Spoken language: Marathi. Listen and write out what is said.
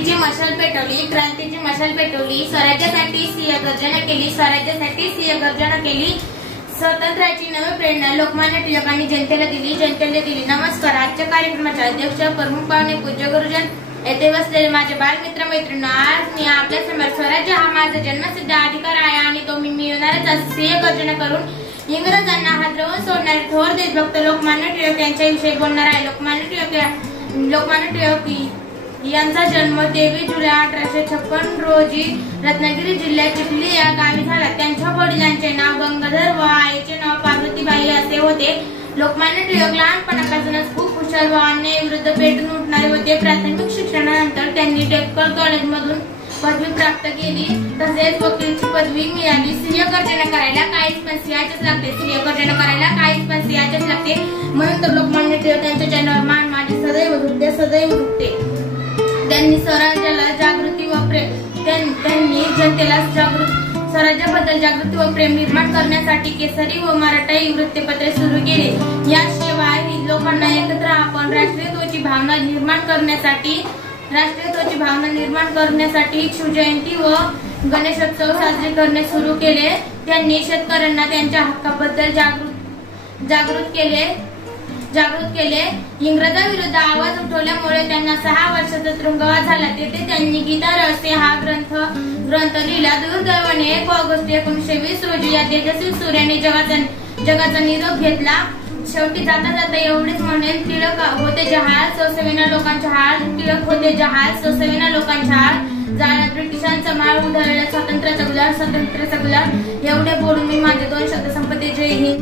मशाल पेटवली, क्रांतीची मशाल पेटवली, स्वराज्यासाठी सिंह गर्जना केली, स्वराज्यासाठी सिंह गर्जना केली, स्वातंत्र्याची नवी प्रेरणा लोकमान्य टिळकांनी जनतेला दिली. नमस्कार. आजच्या कार्यक्रमाचे अध्यक्ष, प्रमुख पाहुणे, पूज्य गुरुजन, येथे बसलेले माझे बालमित्र मैत्रिणी, आज मी आपल्या समोर स्वराज्य हा माझा जन्मसिद्ध अधिकार आहे आणि तो मी मिळवणारच असे सिंह गर्जना करून इंग्रजांना हादरवून सोडणारे थोर देशभक्त लोकमान्य टिळक यांच्याविषयी बोलणार आहे. लोकमान्य टिळक यांचा जन्म 23 जुलै 1856 रोजी रत्नागिरी जिल्ह्यात चिखली या गावी झाला. त्यांच्या वडिलांचे नाव गंगाधर व आईचे नाव पार्वतीबाई असे होते. लोकमान्य टिळक लहानपणापासूनच खूप हुशार व अन्यायाविरुद्ध पेटून उठणारे होते. प्राथमिक शिक्षणानंतर त्यांनी टेक्निकल कॉलेजमधून पदवी प्राप्त केली, तसेच वकिलीची पदवी मिळाली. सिंह गर्जना करायला काहीच पण सिंहाचेच लागते. म्हणून तर लोकमान्य टिळक यांच्या चेहऱ्यावर मान माझे सदैव झुकते. त्यांनी स्वराज्याला जागृती व त्यांनी जनतेला स्वराज्याबद्दल जागृती व प्रेम निर्माण करण्यासाठी केसरी व मराठी वृत्तपत्रे सुरू केली. याशिवाय लोकांना एकत्र आपण राष्ट्रीयत्वाची भावना निर्माण करण्यासाठी शिवजयंती व गणेशोत्सव साजरे करणे सुरू केले. त्यांनी शेतकऱ्यांना त्यांच्या हक्काबद्दल जागृत केले. इंग्रजांविरुद्ध आवाज उठवल्यामुळे त्यांना 6 वर्षाचा तुरुंगवास झाला. तेथे त्यांनी गीता रहस्य हा ग्रंथ लिहिला. दुर्दैवाने 1 ऑगस्ट 1920 रोजी या तेजस्वी सूर्याने जगाचा निरोप घेतला. शेवटी जाता जाता एवढेच म्हणेन, टिळक होते जहाल, सोसविना लोकांच्या हाल. टिळक होते जहाल, सोसविना लोकांच्या हाल. जाळ्यात ब्रिटिशांचा माळ उधळला, स्वातंत्र्याचा गुलाल. एवढे बोलून मी माझे 2 शब्द संपते. जय हिंद.